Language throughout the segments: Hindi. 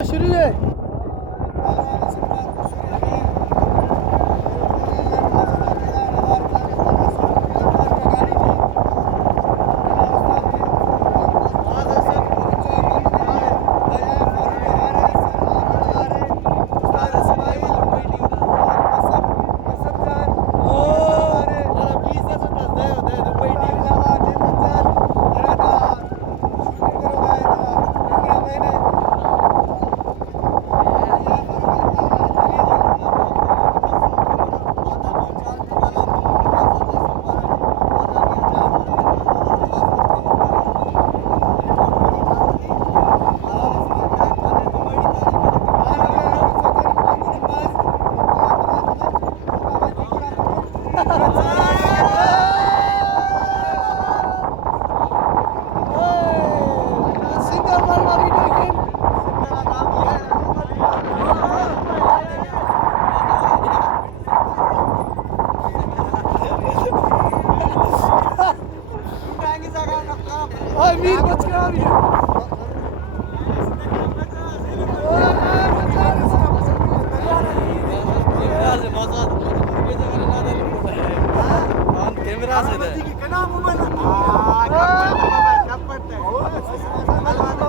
शुरू है। मीर बच गया अभी। कैमरा से दे कितना मोबाइल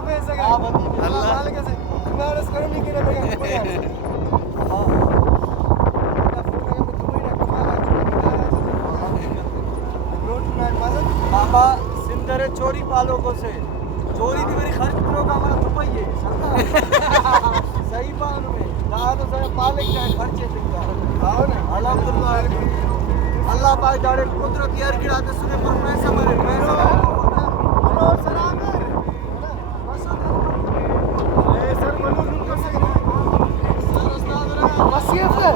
अल्लाह कैसे तुम्हारा स्क्रीन नहीं किया बाबा सिंदर चोरी पालो को से चोरी दी मेरी खर्च करो का हमारा दुबई है सही बात में जहाँ तो सही पाले क्या खर्चे दिखता आओ ना अल्हम्दुलिल्लाह अल्लाह पाक जाने कुदरत यार गिराते सुने पर पैसा मरे पैसा हेलो सलाम है सर बोलो उनको से सर उस्ताद वसीयत है।